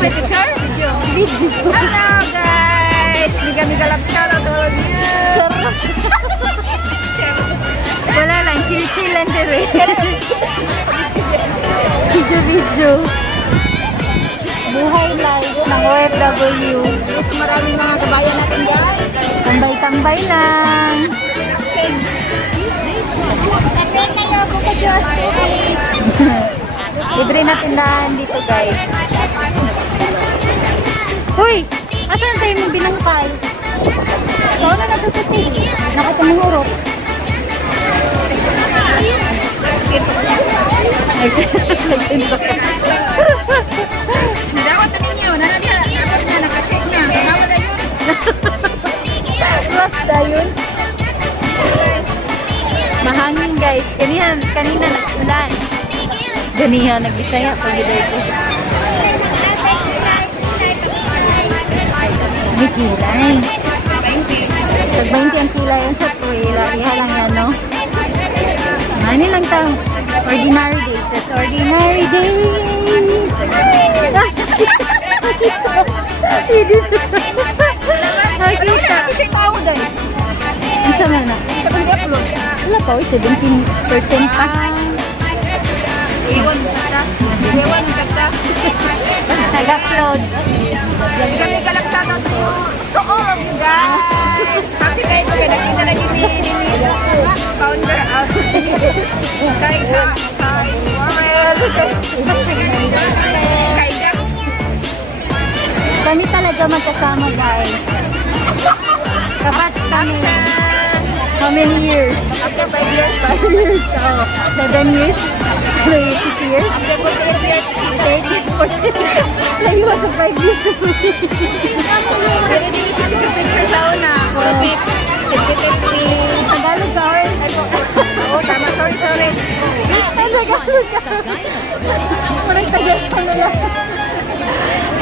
may picture? Video. Hello guys! Hindi kami galap-galap na tulad niya. Wala lang, chill-chill lang din. Video. Buhay life ng OFW. Maraming mga kabayan natin guys. Tambay-tambay lang. Libre na tindahan dito guys. Uy! Asan tayo mong binangkay? Saan na natututi? Nakatamurot. Dapat na ninyo. Tapos na, naka-check na. Tama na yun. Rough na yun. Mahangin guys. Kanina nag-ulan. Ganihan, nag-bisaya. Pag-ito. May kilay. Pag 20 ang kilay yan sa tuwila. Iha lang yan, no? Ano lang tao? Ordinary day. Just ordinary day. Nakita. Kasi tao dahil. Ang sama na. Kapag upload. Wala pa, 17% pa. Iwan mo kata. Nag-upload. Kami kalagtatan to all of you guys. Happy kayo kaya nakita na yun ni founder of kay Warrell. Kay Jack. Kami talaga magkasama guys. Kapat kami. How many years? After 5 years. 5 years. Oh, 7 years? 6 years? After 4 years. 8 years? 4 years? Layo sa 5 years. Pero di yung sauna. Tagalog ka or? Oo, tama. Sorry. Tagalog ka. Parang Tagalog ka nila.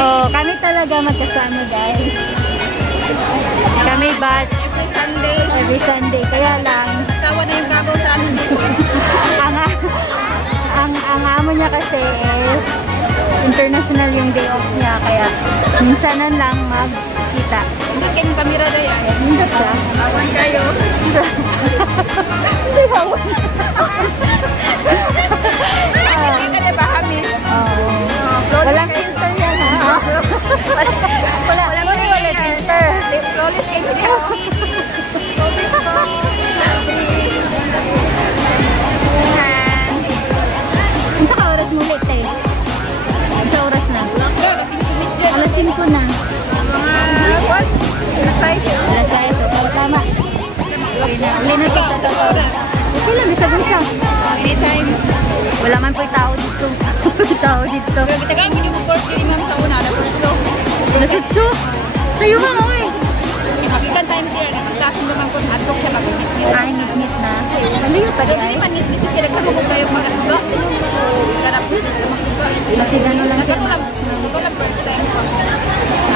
Oh, kami talaga magkasama guys. Kami batch every Sunday. Kaya lang Tawa na yung kabaw sa amin. ang amo niya kasi is international yung day off niya. Kaya minsanan lang magkita. Hindi kayong kamera na yan. Hindi siya. Awan kayo. Hindi hawan. Hindi ka na ba, Hamis? Walang filter yan ha. Wala filter. Flawless kayo niya. Ang saka oras mo ulit eh. Sa oras na. Alas 5 na. What? Alas 6. So, tama. Uli na kita sa oras. Okay lang, bisa-bisa. Anytime. Wala man po tao dito. Tao dito. Kita kang hindi mo course kiri ma'am sa una. Nasutso. Sa'yo nga oy. Makikan time kaya nagkasin naman kung hotdog siya mabunit niya. Ay, ngit-ngit na. Maliyo pa Pero di ay. hindi man ngit-ngit sila kamukog kayo magkasuga. Karap Masigano lang siya. Ito lang first time ko.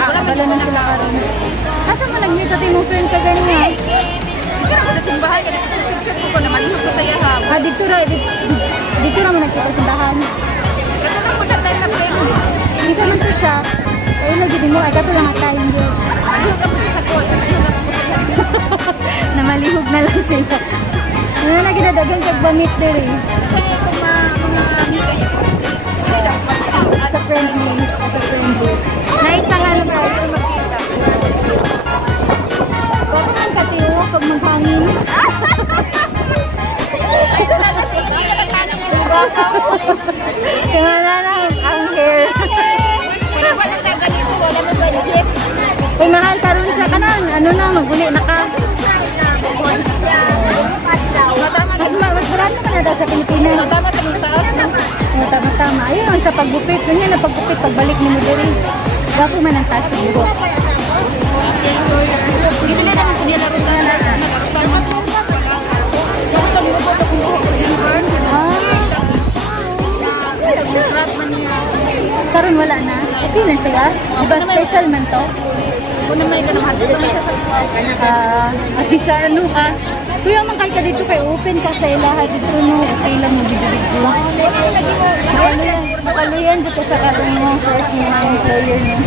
Wala na sila karon. Asa mo nag-meet sa mo friend ka ganyan? Hindi ka naman sa simbahan. Kasi ko na malihog ko sa yaha. Ah, dito ra mo nagkita sa dahan. Kasi lang po sa time na friend. Isa man to siya. Ayun na gid mo, ay kato lang ang time gyud. Malihog ka po sa kot. Namalihog na lang sila. Ano na ginadagan kag bamit diri. Kasi kung mga Sa friendly. Naisa nga lang tayo makita. Baka man katiyo pag maghangin. Kaya na lang ang hair. wala na ganito, wala na budget. Uy, mahal karon sa kanan. Ano na, maguli na ka. Mas marami ka na daw sa Pilipinas. Tama sa mga taas. Oh, tama-tama. Ayun, sa paggupit. Ganyan na paggupit. Pagbalik ni mo diri. Gapo man ang taas ng buhok. Hindi na naman kung nilaro na lang. Ito, nilubuto kong buhok ko din. Nag-rap man niya. Karon wala na. Okay na siya. Diba special man to? Kung na may ka ng hati sa At isa ano ka? Kuya, mangkay ka dito kay open ka sa ilaha dito no. Okay lang mo bidibid ko. Ano yan? Makaluyan dito sa karong mo first mga employer no.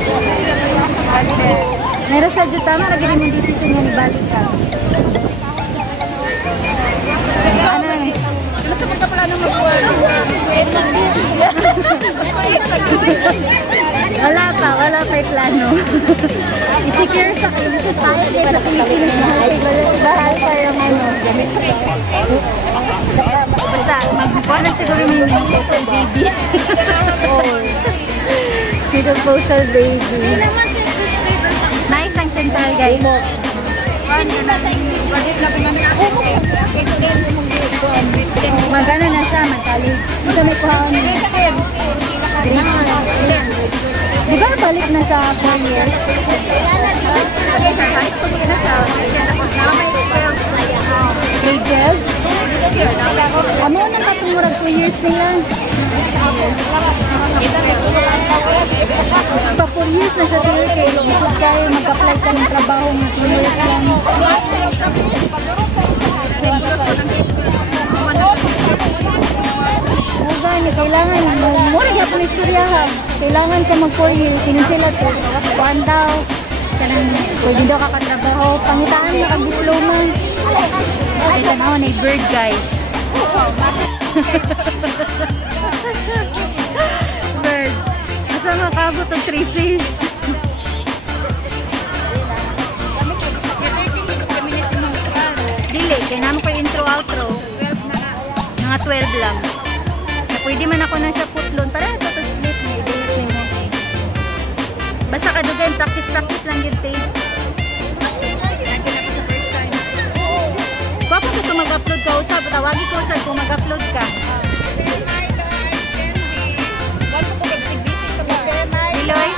Meron sa dito tama lagi mo decision nga ni balik ka. Ano eh? Nasa punta pala ng magbuwan. Wala pa yung plano. I-secure sa Pilipinas na bahay pa yung ano. Basta, magbubuan na siguro may proposal baby. May proposal baby. Nice ang central guys. Magano na siya, mag-college. Ito may kuhaan niya. Di ba balik na sa 4 years? Grade 12? Amo na matungurag 2 years nila. Pa 4 years na siya sila kayo. Isod kayo mag-apply ka ng trabaho ng 2 years lang. Kailangan, muna niya po istoryahan. Kailangan ka mag 4 years. Sinusila to. Kuhan daw. Kanang, pwede daw ka katrabaho. Pangitaan na kag-diploma. Ay, tanaw na bird guys. Bird. Asa makabot ang 3C? Dili, kaya naman ko intro outro. Mga 12 lang. Pwede man ako na siya putlon. Para ito to split mo. Basta kadugan, practice lang yun tape. Kung ako gusto mag-upload ka, usap, tawagin ko usap kung mag-upload ka. Niloy?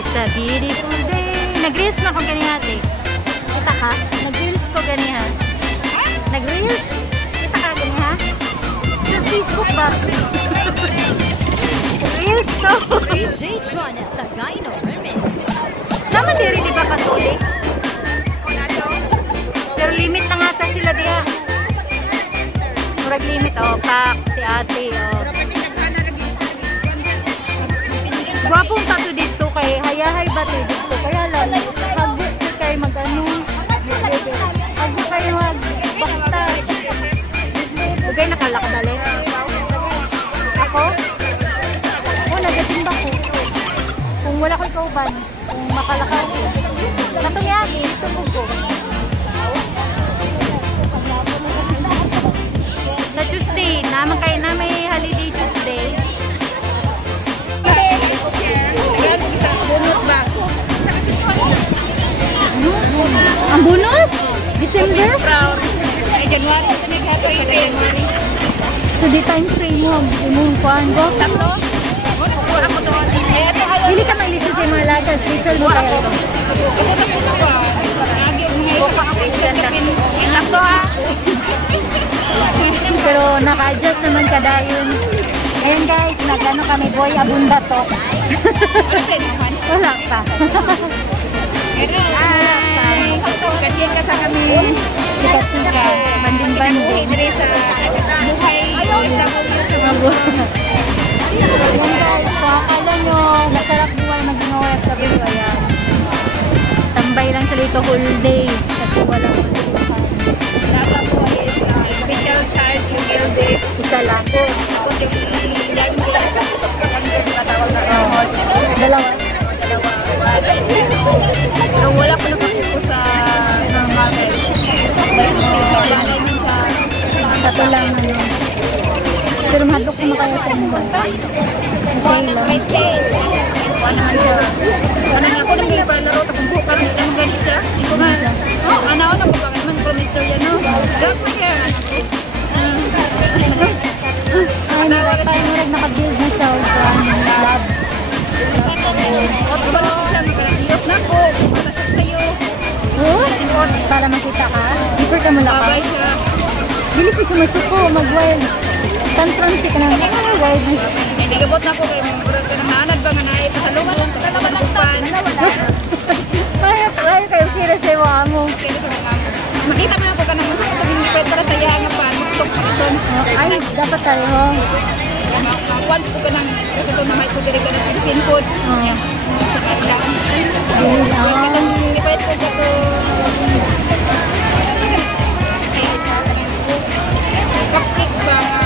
It's a beautiful day. Nag-reels na akong ganyan ate. Kita ka? Nag-reels ko ganyan. Nag-reels? Kita ka ganyan ha? Sa Facebook ba? Reels to! Naman diri di ba katulik? Pero limit na nga ta sila diya. Murag limit. O, pak, si ate. O. Gwapong tato dito kay hayahay ba ito dito? Kaya lang, hagos ko kayo mag-ano. Hagos kayo mag-bakta. Bugay nakalakdali. Ako? Oo, nagasimba ko. Kung wala ko kauban, kung makalakaw ko. Katong yagi, tungkog ko. Sa Tuesday, naman kayo na may holiday Tuesday. Bonus ba? Ang bonus? December? Ay, January. January. So, di times 2 mo. Imong kuhaan ko? Tatlo? Wala ko doon. Hindi ka maglito sa mga lahat. Special mo kayo. Tatlo ha? Pero naka-adjust naman ka dahil. Ayan guys, nag-ano kami boy, abunda to. Wala pa. Hi! Kasi ka kami. Sika-sika. Banding-banding. Dire sa buhay. Ayan guys, kung akala nyo, masarap buhay mag-inawat sa video. Ayan. Tambay lang sa dito whole day. Kasi wala whole day pa. Dapat po is special child yung girl Isa lang. Tapos yung young class. Dalawa. Pero wala ko nakasipo sa mami. Tato lang ano. Pero mahadlok ko makaya sa inyo. Okay lang. Wala naman siya. Wala nga ako nang gilapalaro. Tapos buka rin siya. Ang ganit siya. Hindi ko nga. Oh, anaw na po kami. Man from Mr. Yan. Drop my hair. Ay, meron tayo murag naka-build na sa lab. Na po. Para sa sayo. Para makita ka. Before ka mula ka. Babay siya. Dili ko siya masuko. Mag-wild. Tantron siya ka na. Wild. Hindi gabot na po kayo. Murag ka ng hanad ba nga na ipasalungan. Dalawa lang pan. Ay, kayo kira sa iwa mo. Kaya sa mga Makita mo na ko ka naman sa tabing pwede para sa yahan nga pa. Ay, dapat tayo. Kuwan ko ka ng ito na may kudiri ka ng pin food. Sa kanila. Hindi pa ito ito. Cupcake ba nga?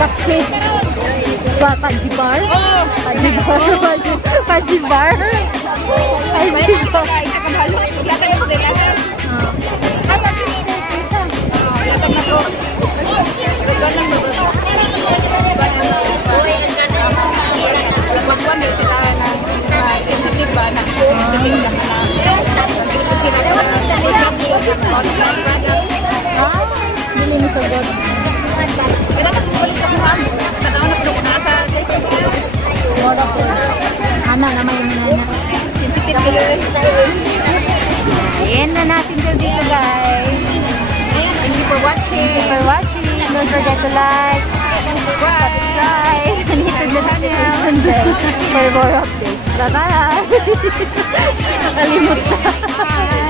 Cupcake. Pajibar? Oo! Pajibar? Pajibar? Pajibar? Isa kang halot. Lata yung sila. Kaya pinili isa. Lata na po. Ganang mo. Wag-wag na sila na sensitive ba na. Hindi mo sagot. Kaya nagpulit sa mga. Tanaw na po na sa Wala po. Ana naman yung minana. sensitive kayo. Ayan na natin dito guys. Thank you for watching. Thank you for watching. Don't forget to like, subscribe, and hit the notification bell for more updates. Bye-bye! Nakalimutan.